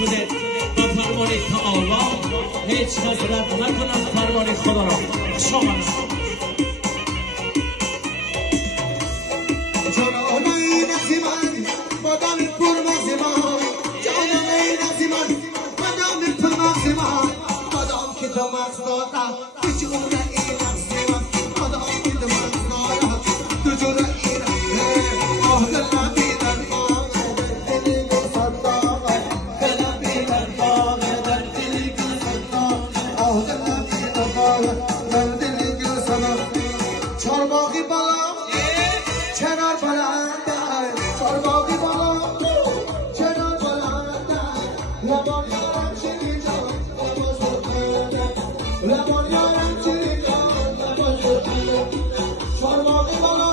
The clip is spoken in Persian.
شده با فرمان تعالی هیچ کس رد نکنم فرمان خدا را شما جانانای نزیمن بادام پر مزیمان جانانای نزیمن بادام پر مزیمان بادام که تو مغز دادم تو جون این نزیمن بادام که تو مغز دادم تو جون این آه دلم بیدر دلی گل صدام دلم بیدر در دلی گل صدام آه دلم بیدر در دلی گل صدام چارباغی بالا چنار بلندن چارباغی بالا چنار بلندن لبان یارم چیلی جان لباس بکنن لبان یارم چیلی جان لباس بکنن چارباغی بالا